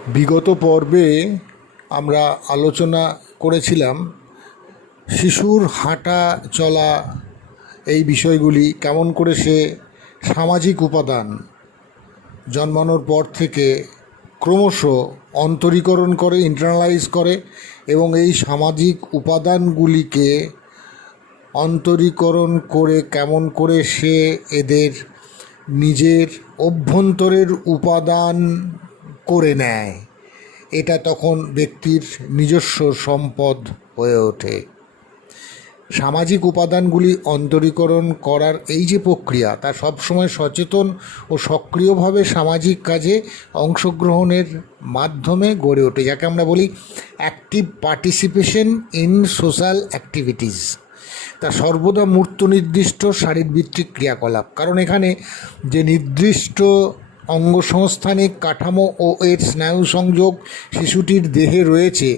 বিগত পর্বে আমরা আলোচনা করেছিলাম শিশুর হাঁটা চলা এই বিষয়গুলি, কেমন করে সে সামাজিক উপাদান জন্মানোর পর থেকে ক্রমশ অন্তরীকরণ করে, ইন্টারনালাইজ করে এবং এই সামাজিক উপাদানগুলিকে অন্তরীকরণ করে কেমন করে সে এদের নিজের অভ্যন্তরের উপাদান করে নেয়। এটা তখন ব্যক্তির নিজস্ব সম্পদ হয়ে ওঠে। সামাজিক উপাদানগুলি অন্তরীকরণ করার এই যে প্রক্রিয়া, তা সবসময় সচেতন ও সক্রিয়ভাবে সামাজিক কাজে অংশগ্রহণের মাধ্যমে গড়ে ওঠে, যাকে আমরা বলি active participation in social activities. তা সর্বদা মূর্ত নির্দিষ্ট শারীরবৃত্তিক ক্রিয়াকলাপ, কারণ এখানে যে নির্দিষ্ট অঙ্গসংস্থানিক কাঠামো ও এর স্নায়ু সংযোগ শিশুটির দেহে রয়েছে,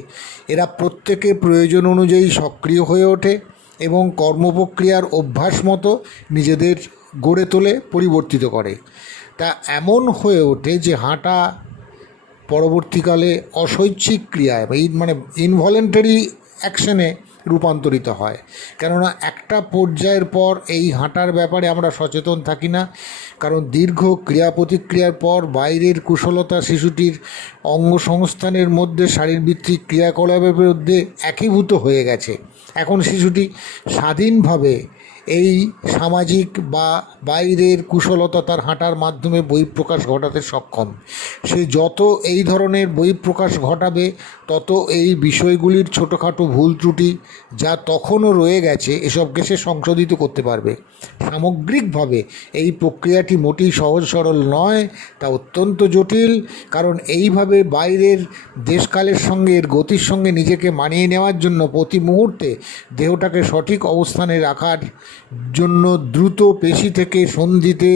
এরা প্রত্যেকে প্রয়োজন অনুযায়ী সক্রিয় হয়ে ওঠে এবং কর্মপ্রক্রিয়ার অভ্যাস মতো নিজেদের গড়ে তোলে, পরিবর্তিত করে। তা এমন হয়ে ওঠে যে হাঁটা পরবর্তীকালে অশৈচ্ছিক ক্রিয়ায় মানে ইনভলেন্টারি অ্যাকশনে রূপান্তরিত হয়। কেননা একটা পর্যায়ের পর এই হাঁটার ব্যাপারে আমরা সচেতন থাকি না, কারণ দীর্ঘ ক্রিয়া প্রতিক্রিয়ার পর বাইরের কুশলতা শিশুটির অঙ্গসংস্থানের মধ্যে শারীরবৃত্তিক ক্রিয়াকলাপের মধ্যে একীভূত হয়ে গেছে। এখন শিশুটি স্বাধীনভাবে এই সামাজিক বা বাইরের কুশলতা তার হাঁটার মাধ্যমে বহিঃপ্রকাশ ঘটাতে সক্ষম। সে যত এই ধরনের বহিঃপ্রকাশ ঘটাবে, তত এই বিষয়গুলির ছোটোখাটো ভুল ত্রুটি যা তখনও রয়ে গেছে, এসবকে সে সংশোধিত করতে পারবে। সামগ্রিকভাবে এই প্রক্রিয়াটি মোটেই সহজ সরল নয়, তা অত্যন্ত জটিল, কারণ এইভাবে বাইরের দেশকালের সঙ্গে, এর গতির সঙ্গে নিজেকে মানিয়ে নেওয়ার জন্য প্রতি মুহূর্তে দেহটাকে সঠিক অবস্থানে রাখার জন্য দ্রুত পেশি থেকে সন্ধিতে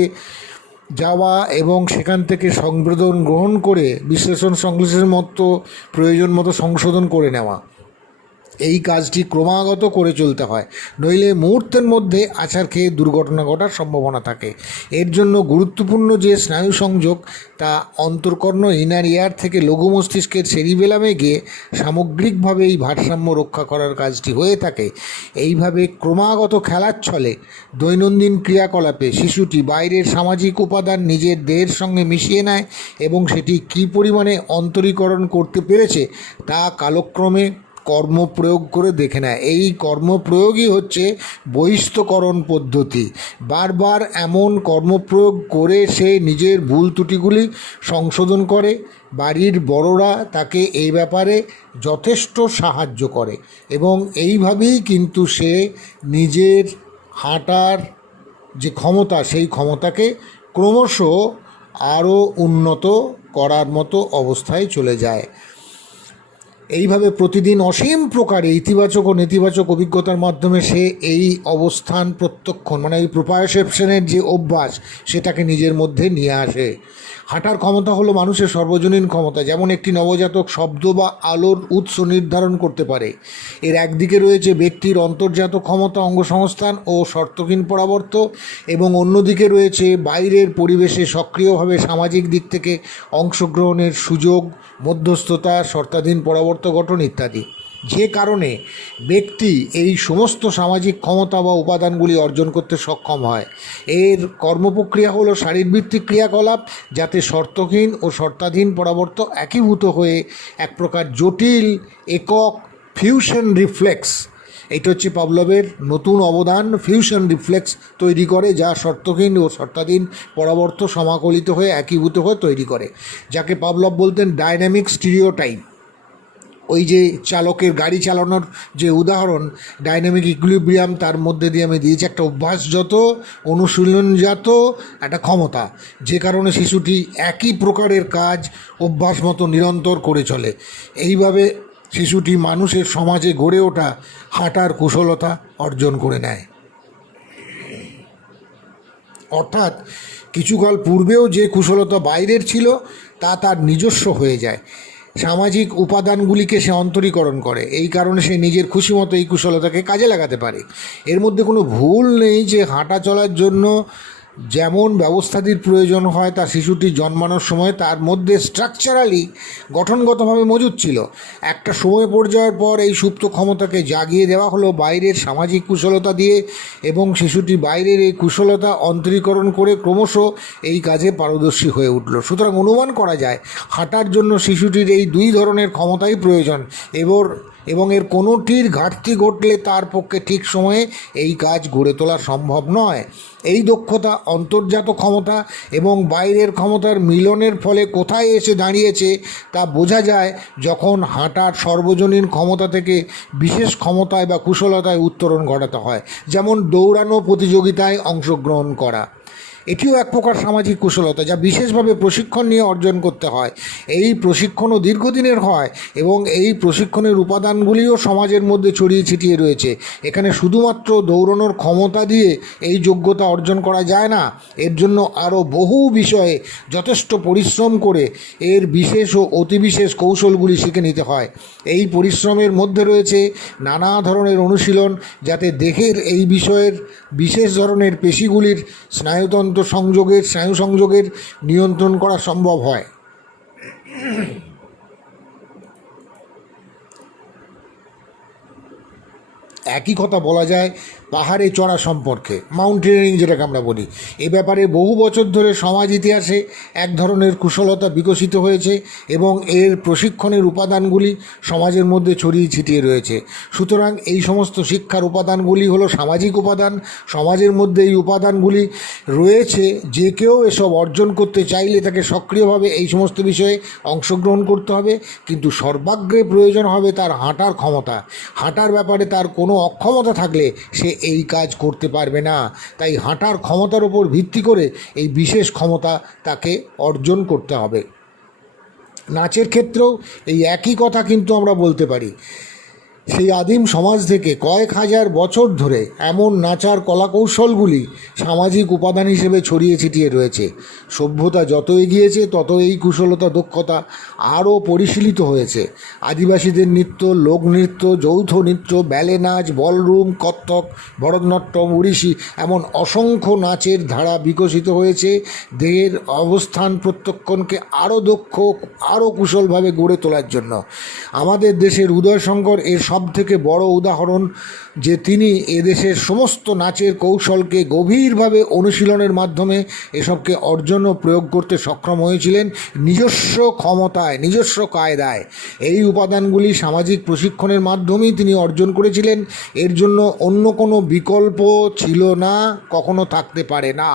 যাওয়া এবং সেখান থেকে সংবেদন গ্রহণ করে বিশ্লেষণ সংশ্লেষের মতো প্রয়োজন মতো সংশোধন করে নেওয়া, এই কাজটি ক্রমাগত করে চলতে হয়, নইলে মুহূর্তের মধ্যে আছাড় খেয়ে দুর্ঘটনা ঘটার সম্ভাবনা থাকে। এর জন্য গুরুত্বপূর্ণ যে স্নায়ু সংযোগ, তা অন্তর্কর্ণ ইনার ইয়ার থেকে লঘু মস্তিষ্কের সেরিবেলামে গিয়ে সামগ্রিকভাবে এই ভারসাম্য রক্ষা করার কাজটি হয়ে থাকে। এইভাবে ক্রমাগত খেলার ছলে দৈনন্দিন ক্রিয়াকলাপে শিশুটি বাইরের সামাজিক উপাদান নিজের দেহের সঙ্গে মিশিয়ে নেয় এবং সেটি কী পরিমাণে অন্তরীকরণ করতে পেরেছে তা কালক্রমে কর্মপ্রয়োগ করে দেখে নেয়। এই কর্মপ্রয়োগই হচ্ছে বহিস্থকরণ পদ্ধতি। বারবার এমন কর্মপ্রয়োগ করে সে নিজের ভুল ত্রুটিগুলি সংশোধন করে। বাড়ির বড়রা তাকে এই ব্যাপারে যথেষ্ট সাহায্য করে এবং এইভাবেই কিন্তু সে নিজের হাঁটার যে ক্ষমতা, সেই ক্ষমতাকে ক্রমশ আরও উন্নত করার মতো অবস্থায় চলে যায়। এইভাবে প্রতিদিন অসীম প্রকারে ইতিবাচক ও নেতিবাচক অভিজ্ঞতার মাধ্যমে সে এই অবস্থান প্রত্যক্ষণ, মানে এই প্রোপ্রায়োসেপশনের যে অভ্যাস, সেটাকে নিজের মধ্যে নিয়ে আসে। হাঁটার ক্ষমতা হলো মানুষের সর্বজনীন ক্ষমতা। যেমন একটি নবজাতক শব্দ বা আলোর উৎস নির্ধারণ করতে পারে, এর একদিকে রয়েছে ব্যক্তির অন্তর্জাত ক্ষমতা, অঙ্গসংস্থান ও শর্তহীন পরাবর্ত, এবং অন্যদিকে রয়েছে বাইরের পরিবেশে সক্রিয়ভাবে সামাজিক দিক থেকে অংশগ্রহণের সুযোগ, মধ্যস্থতা, শর্তাধীন পরাবর্ত গঠন ইত্যাদি। যে কারণে ব্যক্তি এই সমস্ত সামাজিক ক্ষমতা বা উপাদানগুলি অর্জন করতে সক্ষম হয়। এর কর্মপ্রক্রিয়া হলো শারীরবৃত্তিক ক্রিয়াকলাপ, যাতে শর্তহীন ও শর্তাধীন পরাবর্ত একীভূত হয়ে এক প্রকার জটিল একক ফিউশন রিফ্লেক্স, এইটা হচ্ছে পাভলভের নতুন অবদান, ফিউশন রিফ্লেক্স তৈরি করে, যা শর্তহীন ও শর্তাধীন পরাবর্ত সমাকলিত হয়ে একীভূত হয়ে তৈরি করে, যাকে পাভলভ বলতেন ডাইনামিক স্টিরিওটাইপ। ওই যে চালকের গাড়ি চালানোর যে উদাহরণ, ডাইনামিক ইকুইলিব্রিয়াম, তার মধ্যে দিয়ে আমি দিয়েছি একটা অভ্যাসজাত, অনুশীলনজাত একটা ক্ষমতা, যে কারণে শিশুটি একই প্রকারের কাজ অভ্যাস মতো নিরন্তর করে চলে। এইভাবে শিশুটি মানুষের সমাজে গড়ে ওঠা হাঁটার কুশলতা অর্জন করে নেয়। অর্থাৎ কিছুকাল পূর্বেও যে কুশলতা বাইরের ছিল, তা তার নিজস্ব হয়ে যায়। সামাজিক উপাদানগুলিকে সে অন্তরীকরণ করে, এই কারণে সে নিজের খুশি মতো এই কুশলতাকে কাজে লাগাতে পারে। এর মধ্যে কোনো ভুল নেই যে হাঁটা চলার জন্য যেমন ব্যবস্থাটির প্রয়োজন হয় তা শিশুটি জন্মানোর সময় তার মধ্যে স্ট্রাকচারালি গঠনগতভাবে মজুদ ছিল। একটা সময় পর্যায়ের পর এই সুপ্ত ক্ষমতাকে জাগিয়ে দেওয়া হলো বাইরের সামাজিক কুশলতা দিয়ে, এবং শিশুটি বাইরের এই কুশলতা অন্তরীকরণ করে ক্রমশ এই কাজে পারদর্শী হয়ে উঠল। সুতরাং অনুমান করা যায় হাঁটার জন্য শিশুটির এই দুই ধরনের ক্ষমতাই প্রয়োজন, এবং এর কোনোটির ঘাটতি ঘটলে তার পক্ষে ঠিক সময়ে এই কাজ গড়ে তোলা সম্ভব নয়। এই দক্ষতা অন্তর্জাত ক্ষমতা এবং বাইরের ক্ষমতার মিলনের ফলে কোথায় এসে দাঁড়িয়েছে তা বোঝা যায় যখন হাঁটার সর্বজনীন ক্ষমতা থেকে বিশেষ ক্ষমতায় বা কুশলতায় উত্তরণ ঘটাতে হয়, যেমন দৌড়ানো প্রতিযোগিতায় অংশগ্রহণ করা। এটিও এক প্রকার সামাজিক কুশলতা যা বিশেষভাবে প্রশিক্ষণ নিয়ে অর্জন করতে হয়। এই প্রশিক্ষণও দীর্ঘদিনের হয় এবং এই প্রশিক্ষণের উপাদানগুলিও সমাজের মধ্যে ছড়িয়ে ছিটিয়ে রয়েছে। এখানে শুধুমাত্র দৌড়ানোর ক্ষমতা দিয়ে এই যোগ্যতা অর্জন করা যায় না, এর জন্য আরও বহু বিষয়ে যথেষ্ট পরিশ্রম করে এর বিশেষ ও অতিবিশেষ কৌশলগুলি শিখে নিতে হয়। এই পরিশ্রমের মধ্যে রয়েছে নানা ধরনের অনুশীলন, যাতে দেহের এই বিষয়ের বিশেষ ধরনের পেশিগুলির স্নায়ু সংযোগের নিয়ন্ত্রণ করা সম্ভব হয়। একই কথা বলা যায় পাহাড়ে চড়া সম্পর্কে, মাউন্টেনিয়ারিং যেটাকে আমরা বলি। এ ব্যাপারে বহু বছর ধরে সমাজ ইতিহাসে এক ধরনের কুশলতা বিকশিত হয়েছে এবং এর প্রশিক্ষণের উপাদানগুলি সমাজের মধ্যে ছড়িয়ে ছিটিয়ে রয়েছে। সুতরাং এই সমস্ত শিক্ষার উপাদানগুলি হলো সামাজিক উপাদান। সমাজের মধ্যে এই উপাদানগুলি রয়েছে, যে কেউ এসব অর্জন করতে চাইলে তাকে সক্রিয়ভাবে এই সমস্ত বিষয়ে অংশগ্রহণ করতে হবে, কিন্তু সর্বাগ্রে প্রয়োজন হবে তার হাঁটার ক্ষমতা। হাঁটার ব্যাপারে তার কোনো অক্ষমতা থাকলে সে এই কাজ করতে পারবে না। তাই হাঁটার ক্ষমতার উপর ভিত্তি করে এই বিশেষ ক্ষমতা তাকে অর্জন করতে হবে। নাচের ক্ষেত্রেও এই একই কথা কিন্তু আমরা বলতে পারি। সেই আদিম সমাজ থেকে কয়েক হাজার বছর ধরে এমন নাচার কলাকৌশলগুলি সামাজিক উপাদান হিসেবে ছড়িয়ে ছিটিয়ে রয়েছে। সভ্যতা যত এগিয়েছে তত এই কুশলতা দক্ষতা আরও পরিশীলিত হয়েছে। আদিবাসীদের নৃত্য, লোকনৃত্য, যৌথ নৃত্য, ব্যালে নাচ, বলরুম, কত্থক, ভরতনাট্যম, ওড়িশি এমন অসংখ্য নাচের ধারা বিকশিত হয়েছে দেহের অবস্থান প্রত্যক্ষণকে আরও দক্ষ, আরও কুশলভাবে গড়ে তোলার জন্য। আমাদের দেশের উদয়শঙ্কর এর সব থেকে বড় উদাহরণ, যে তিনি এদেশের সমস্ত নাচের কৌশলকে গভীরভাবে অনুশীলনের মাধ্যমে এসবকে অর্জন ও প্রয়োগ করতে সক্ষম হয়েছিলেন নিজস্ব ক্ষমতায়, নিজস্ব কায়দায়। এই উপাদানগুলি সামাজিক প্রশিক্ষণের মাধ্যমেই তিনি অর্জন করেছিলেন। এর জন্য অন্য কোনো বিকল্প ছিল না, কখনো থাকতে পারে না।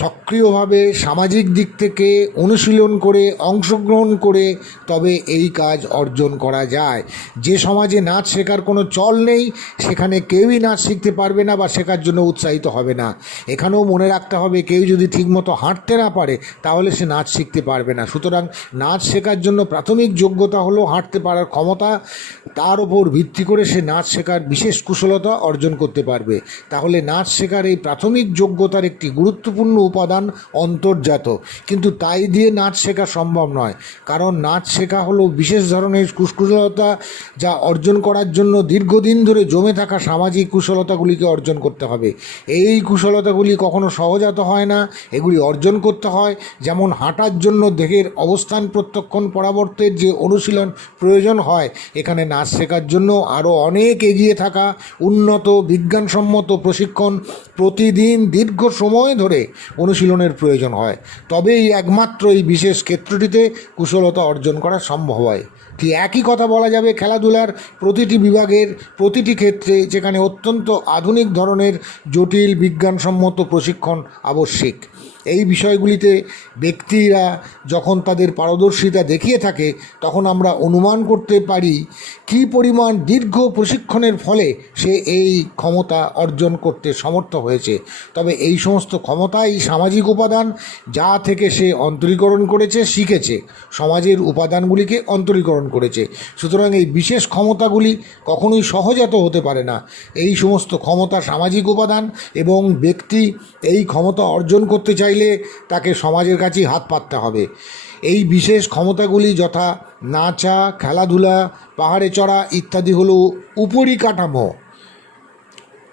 সক্রিয়ভাবে সামাজিক দিক থেকে অনুশীলন করে, অংশগ্রহণ করে তবে এই কাজ অর্জন করা যায়। যে সমাজে নাচ শেখার কোনো চল নেই, সেখানে কেউই নাচ শিখতে পারবে না বা শেখার জন্য উৎসাহিত হবে না। এখানেও মনে রাখতে হবে, কেউ যদি ঠিকমতো হাঁটতে না পারে তাহলে সে নাচ শিখতে পারবে না। সুতরাং নাচ শেখার জন্য প্রাথমিক যোগ্যতা হলো হাঁটতে পারার ক্ষমতা। তার ওপর ভিত্তি করে সে নাচ শেখার বিশেষ কুশলতা অর্জন করতে পারবে। তাহলে নাচ শেখার এই প্রাথমিক যোগ্যতার একটি গুরুত্বপূর্ণ উপাদান অন্তর্জাত। কিন্তু তাই দিয়ে নাচ শেখা সম্ভব নয়, কারণ নাচ শেখা হলো বিশেষ ধরনের কুশলতা, যা অর্জন করার জন্য দীর্ঘদিন ধরে জমে থাকা সামাজিক কুশলতাগুলিকে অর্জন করতে হবে। এই কুশলতাগুলি কখনো সহজাত হয় না, এগুলি অর্জন করতে হয়। যেমন হাঁটার জন্য দেহের অবস্থান প্রত্যক্ষণ পরাবর্তের যে অনুশীলন প্রয়োজন হয়, এখানে নাচ শেখার জন্য আরও অনেক এগিয়ে থাকা উন্নত বিজ্ঞানসম্মত প্রশিক্ষণ, প্রতিদিন দীর্ঘ সময় ধরে অনুশীলনের প্রয়োজন হয়। তবেই একমাত্র এই বিশেষ ক্ষেত্রটিতে কুশলতা অর্জন করা সম্ভব হয়। ঠিক একই কথা বলা যাবে খেলাধুলার প্রতিটি বিভাগের প্রতিটি ক্ষেত্রে, যেখানে অত্যন্ত আধুনিক ধরনের জটিল বিজ্ঞানসম্মত প্রশিক্ষণ আবশ্যিক। এই বিষয়গুলিতে ব্যক্তিরা যখন তাদের পারদর্শিতা দেখিয়ে থাকে, তখন আমরা অনুমান করতে পারি কী পরিমাণ দীর্ঘ প্রশিক্ষণের ফলে সে এই ক্ষমতা অর্জন করতে সমর্থ হয়েছে। তবে এই সমস্ত ক্ষমতাই সামাজিক উপাদান, যা থেকে সে অন্তরীকরণ করেছে, শিখেছে, সমাজের উপাদানগুলিকে অন্তরীকরণ করেছে। সুতরাং এই বিশেষ ক্ষমতাগুলি কখনোই সহজাত হতে পারে না। এই সমস্ত ক্ষমতা সামাজিক উপাদান, এবং ব্যক্তি এই ক্ষমতা অর্জন করতে চাইলে তাকে সমাজের কাছেই হাত পাততে হবে। এই বিশেষ ক্ষমতাগুলি যথা নাচা, খেলাধুলা, পাহাড়ে চড়া ইত্যাদি হলো উপরিকাঠামো।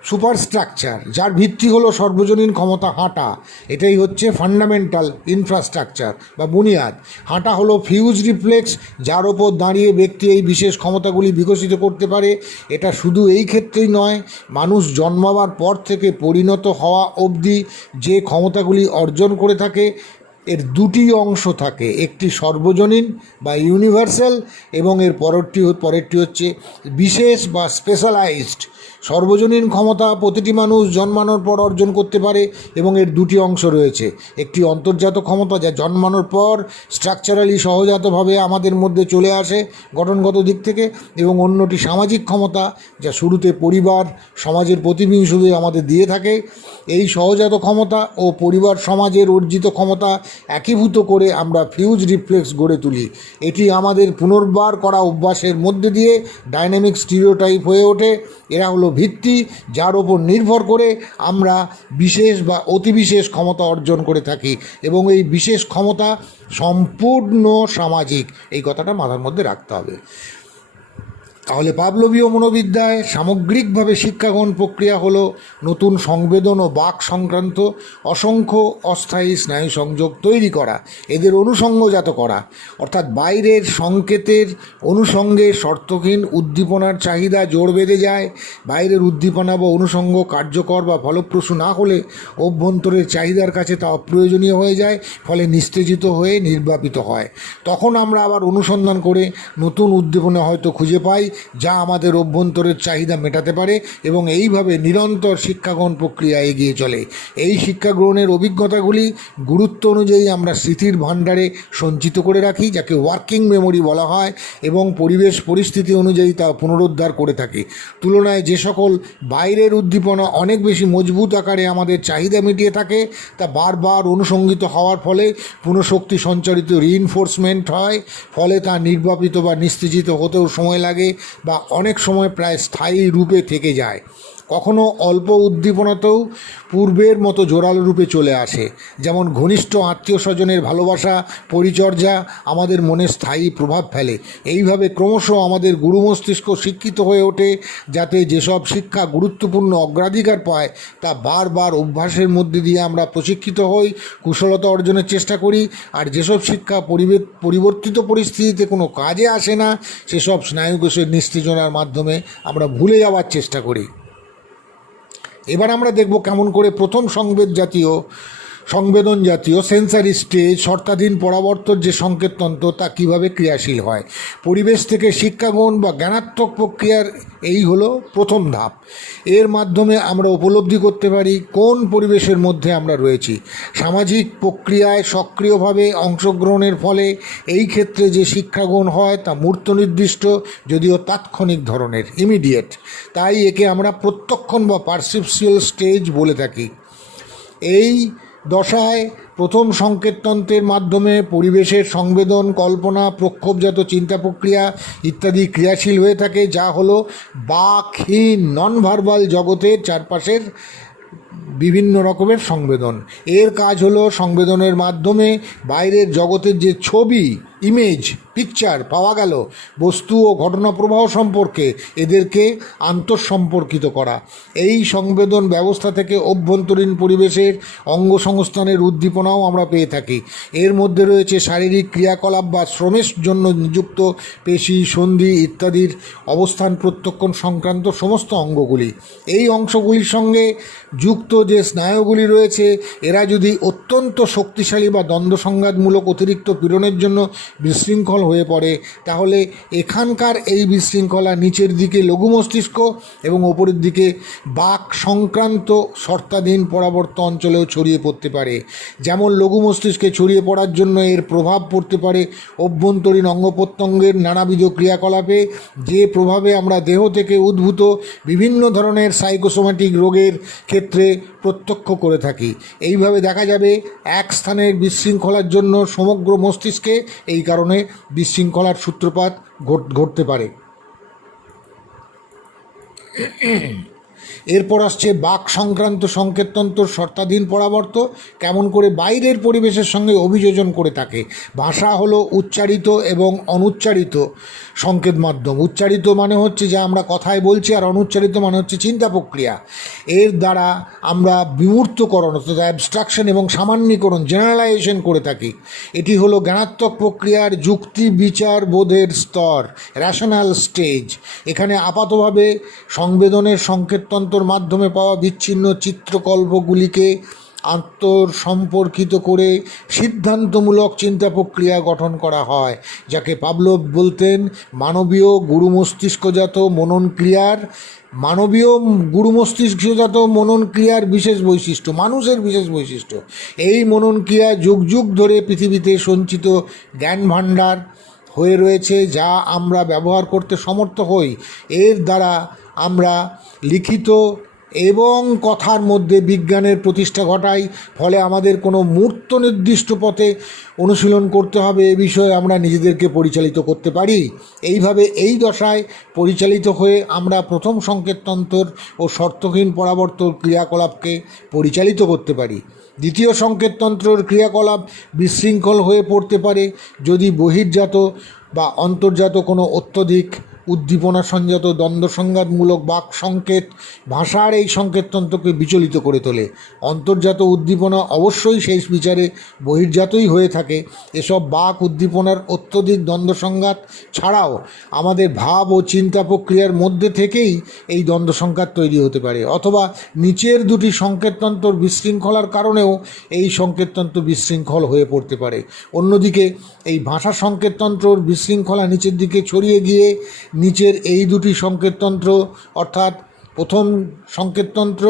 সুপারস্ট্রাকচার, যার ভিত্তি হলো সর্বজনীন ক্ষমতা হাঁটা। এটাই হচ্ছে ফান্ডামেন্টাল ইনফ্রাস্ট্রাকচার বা বুনিয়াদ। হাঁটা হলো ফিউজ রিফ্লেক্স, যার ওপর দাঁড়িয়ে ব্যক্তি এই বিশেষ ক্ষমতাগুলি বিকশিত করতে পারে। এটা শুধু এই ক্ষেত্রেই নয়, মানুষ জন্মাবার পর থেকে পরিণত হওয়া অবধি যে ক্ষমতাগুলি অর্জন করে থাকে এর দুটি অংশ থাকে, একটি সর্বজনীন বা ইউনিভার্সাল এবং এর পরেরটি হচ্ছে বিশেষ বা স্পেশালাইজড। সর্বজনীন ক্ষমতা প্রতিটি মানুষ জন্মানোর পর অর্জন করতে পারে এবং এর দুটি অংশ রয়েছে, একটি অন্তর্জাত ক্ষমতা যা জন্মানোর পর স্ট্রাকচারালি সহজাতভাবে আমাদের মধ্যে চলে আসে গঠনগত দিক থেকে, এবং অন্যটি সামাজিক ক্ষমতা যা শুরুতে পরিবার সমাজের প্রতিবিম্ব হিসেবে আমাদের দিয়ে থাকে। এই সহজাত ক্ষমতা ও পরিবার সমাজের অর্জিত ক্ষমতা একীভূত করে আমরা ফিউজ রিফ্লেক্স গড়ে তুলি। এটি আমাদের পুনর্বার করা অভ্যাসের মধ্যে দিয়ে ডাইনামিক স্টিরিওটাইপ হয়ে ওঠে। এরা হলো ভিত্তি যার ওপর নির্ভর করে আমরা বিশেষ বা অতিবিশেষ ক্ষমতা অর্জন করে থাকি, এবং এই বিশেষ ক্ষমতা সম্পূর্ণ সামাজিক। এই কথাটা মাথার মধ্যে রাখতে হবে। তাহলে পাভলোভীয় মনোবিদ্যায় সামগ্রিকভাবে শিক্ষাগ্রহণ প্রক্রিয়া হলো নতুন সংবেদন ও বাক সংক্রান্ত অসংখ্য অস্থায়ী স্নায়ু সংযোগ তৈরি করা, এদের অনুসঙ্গজাত করা, অর্থাৎ বাইরের সংকেতের অনুসঙ্গে শর্তহীন উদ্দীপনার চাহিদা জোর বেঁধে যায়। বাইরের উদ্দীপনা বা অনুসঙ্গ কার্যকর বা ফলপ্রসূ না হলে অভ্যন্তরের চাহিদার কাছে তা অপ্রয়োজনীয় হয়ে যায়, ফলে নিস্তেজিত হয়ে নির্বাপিত হয়। তখন আমরা আবার অনুসন্ধান করে নতুন উদ্দীপনা হয়তো খুঁজে পাই যা আমাদের অভ্যন্তরের চাহিদা মেটাতে পারে, এবং এইভাবে নিরন্তর শিক্ষাগ্রহণ প্রক্রিয়া এগিয়ে চলে। এই শিক্ষা গ্রহণের অভিজ্ঞতাগুলি গুরুত্ব অনুযায়ী আমরা স্মৃতির ভাণ্ডারে সঞ্চিত করে রাখি, যাকে ওয়ার্কিং মেমোরি বলা হয়, এবং পরিবেশ পরিস্থিতি অনুযায়ী তা পুনরুদ্ধার করে থাকি। তুলনায় যে সকল বাইরের উদ্দীপনা অনেক বেশি মজবুত আকারে আমাদের চাহিদা মিটিয়ে থাকে, তা বারবার অনুসঙ্গিত হওয়ার ফলে পুনঃশক্তি সঞ্চারিত রিইনফোর্সমেন্ট হয়, ফলে তা নির্বাপিত বা নিস্তেজিত হতেও সময় লাগে বা অনেক সময় প্রায় স্থায়ী রূপে থেকে যায়। কখনো অল্প উদ্দীপনাতেও পূর্বের মতো জোরালো রূপে চলে আসে, যেমন ঘনিষ্ঠ আত্মীয় স্বজনের ভালোবাসা পরিচর্যা আমাদের মনে স্থায়ী প্রভাব ফেলে। এইভাবে ক্রমশ আমাদের গুরু মস্তিষ্ক শিক্ষিত হয়ে ওঠে, যাতে যেসব শিক্ষা গুরুত্বপূর্ণ অগ্রাধিকার পায় তা বারবার অভ্যাসের মধ্যে দিয়ে আমরা প্রশিক্ষিত হই, কুশলতা অর্জনের চেষ্টা করি। আর যেসব শিক্ষা পরিবর্তিত পরিস্থিতিতে কোনো কাজে আসে না, সেসব স্নায়ুকোষের নিস্তেজনার মাধ্যমে আমরা ভুলে যাওয়ার চেষ্টা করি। এবার আমরা দেখব কেমন করে প্রথম সংবেদন জাতীয় সেন্সারি স্টেজ শর্তাধীন পরাবর্তন যে সংকেততন্ত্র তা কীভাবে ক্রিয়াশীল হয়। পরিবেশ থেকে শিক্ষাগ্রহণ বা জ্ঞানাত্মক প্রক্রিয়ার এই হলো প্রথম ধাপ। এর মাধ্যমে আমরা উপলব্ধি করতে পারি কোন পরিবেশের মধ্যে আমরা রয়েছি। সামাজিক প্রক্রিয়ায় সক্রিয়ভাবে অংশগ্রহণের ফলে এই ক্ষেত্রে যে শিক্ষাগ্রহণ হয় তা মূর্ত নির্দিষ্ট, যদিও তাৎক্ষণিক ধরনের, ইমিডিয়েট। তাই একে আমরা প্রত্যক্ষণ বা পারসেপচুয়াল স্টেজ বলে থাকি। এই দশায় প্রথম সংকেততন্ত্রের মাধ্যমে পরিবেশের সংবেদন, কল্পনা, প্রক্ষোভজাত চিন্তা প্রক্রিয়া ইত্যাদি ক্রিয়াশীল হয়ে থাকে, যা হলো বাকহীন নন ভার্বাল জগতের চারপাশের বিভিন্ন রকমের সংবেদন। এর কাজ হলো সংবেদনের মাধ্যমে বাইরের জগতের যে ছবি, ইমেজ, পিকচার পাওয়া গেল বস্তু ও ঘটনা প্রবাহ সম্পর্কে, এদেরকে আন্তঃসম্পর্কিত করা। এই সংবেদন ব্যবস্থা থেকে অভ্যন্তরীণ পরিবেশের অঙ্গসংস্থানের উদ্দীপনাও আমরা পেয়ে থাকি। এর মধ্যে রয়েছে শারীরিক ক্রিয়াকলাপ বা শ্রমের জন্য নিযুক্ত পেশি, সন্ধি ইত্যাদির অবস্থান প্রত্যক্ষণ সংক্রান্ত সমস্ত অঙ্গগুলি। এই অংশগুলির সঙ্গে যুক্ত যে স্নায়ুগুলি রয়েছে, এরা যদি অত্যন্ত শক্তিশালী বা দ্বন্দ্ব সংঘাতমূলক অতিরিক্ত পীড়নের জন্য বিশৃঙ্খল হয়ে পড়ে, তাহলে এখানকার এই বিশৃঙ্খলা নিচের দিকে লঘু মস্তিষ্ক এবং ওপরের দিকে বাক সংক্রান্ত শর্তাধীন পরাবর্ত অঞ্চলেও ছড়িয়ে পড়তে পারে। যেমন লঘু মস্তিষ্কে ছড়িয়ে পড়ার জন্য এর প্রভাব পড়তে পারে অভ্যন্তরীণ অঙ্গ প্রত্যঙ্গের নানাবিধ ক্রিয়াকলাপে, যে প্রভাবে আমরা দেহ থেকে উদ্ভূত বিভিন্ন ধরনের সাইকোসোম্যাটিক রোগের ক্ষেত্রে প্রত্যক্ষ করে থাকি। এইভাবে দেখা যাবে এক স্থানের বিশৃঙ্খলার জন্য সমগ্র মস্তিষ্কে এই কারণে বিশৃঙ্খলার সূত্রপাত ঘটতে পারে। এরপর আসছে বাক সংক্রান্ত সংকেততন্ত্র শর্তাধীন পরাবর্ত কেমন করে বাইরের পরিবেশের সঙ্গে অভিযোজন করে থাকে। ভাষা হলো উচ্চারিত এবং অনুচ্চারিত সংকেত মাধ্যম। উচ্চারিত মানে হচ্ছে যা আমরা কথায় বলছি, আর অনুচ্চারিত মানে হচ্ছে চিন্তা প্রক্রিয়া। এর দ্বারা আমরা বিমূর্তকরণ অর্থাৎ অ্যাবস্ট্রাকশন এবং সামান্যীকরণ জেনারেলাইজেশন করে থাকি। এটি হলো জ্ঞানাত্মক প্রক্রিয়ার যুক্তি বিচার বোধের স্তর, র্যাশনাল স্টেজ। এখানে আপাতভাবে সংবেদনের সংকেততন্ত্রের মাধ্যমে পাওয়া বিচ্ছিন্ন চিত্রকল্পগুলিকে আন্তঃসম্পর্কিত করে সিদ্ধান্তমূলক চিন্তা প্রক্রিয়া গঠন করা হয়, যাকে পাভলভ বলতেন মানবীয় গুরু মস্তিষ্কজাত মনন ক্রিয়ার মনন ক্রিয়ার বিশেষ বৈশিষ্ট্য, মানুষের বিশেষ বৈশিষ্ট্য। এই মনন ক্রিয়া যুগ যুগ ধরে পৃথিবীতে সঞ্চিত জ্ঞান ভাণ্ডার হয়ে রয়েছে, যা আমরা ব্যবহার করতে সমর্থ হই। এর দ্বারা আমরা লিখিত এবং কথার মধ্যে বিজ্ঞানের প্রতিষ্ঠা ঘটাই। ফলে আমাদের কোনো মূর্ত নির্দিষ্ট পথে অনুশীলন করতে হবে এ বিষয়ে আমরা নিজেদেরকে পরিচালিত করতে পারি। এইভাবে এই দশায় পরিচালিত হয়ে আমরা প্রথম সংকেততন্ত্র ও শর্তহীন পরাবর্তন ক্রিয়াকলাপকে পরিচালিত করতে পারি। দ্বিতীয় সংকেততন্ত্রের ক্রিয়াকলাপ বিশৃঙ্খল হয়ে পড়তে পারে যদি বহির্জাত বা অন্তর্জাত কোনো অত্যধিক উদ্দীপনা সংজাত দ্বন্দ্ব সংঘাতমূলক বাক সংকেত ভাষার এই সংকেততন্ত্রকে বিচলিত করে তোলে। অন্তর্জাত উদ্দীপনা অবশ্যই শেষ বিচারে বহির্জাতই হয়ে থাকে। এসব বাক উদ্দীপনার অত্যধিক দ্বন্দ্ব সংঘাত ছাড়াও আমাদের ভাব ও চিন্তা প্রক্রিয়ার মধ্যে থেকেই এই দ্বন্দ্ব সংঘাত তৈরি হতে পারে, অথবা নিচের দুটি সংকেততন্ত্র বিশৃঙ্খলার কারণেও এই সংকেততন্ত্র বিশৃঙ্খল হয়ে পড়তে পারে। অন্যদিকে এই ভাষা সংকেততন্ত্রর বিশৃঙ্খলা নিচের দিকে ছড়িয়ে গিয়ে নিচের এই দুটি সংকেততন্ত্র অর্থাৎ প্রথম সংকেততন্ত্র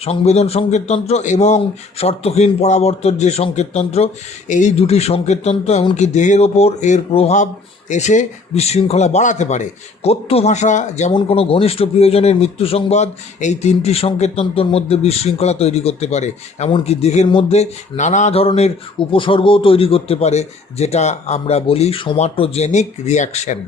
সংবেদন সংকেততন্ত্র এবং শর্তহীন পরাবর্তন যে সংকেততন্ত্র, এই দুটি সংকেততন্ত্র এমনকি দেহের ওপর এর প্রভাব এসে বিশৃঙ্খলা বাড়াতে পারে। কথ্য ভাষা যেমন কোনো ঘনিষ্ঠ প্রিয়জনের মৃত্যু সংবাদ এই তিনটি সংকেততন্ত্রের মধ্যে বিশৃঙ্খলা তৈরি করতে পারে, এমনকি দেহের মধ্যে নানা ধরনের উপসর্গও তৈরি করতে পারে, যেটা আমরা বলি সোমাটোজেনিক রিয়াকশন।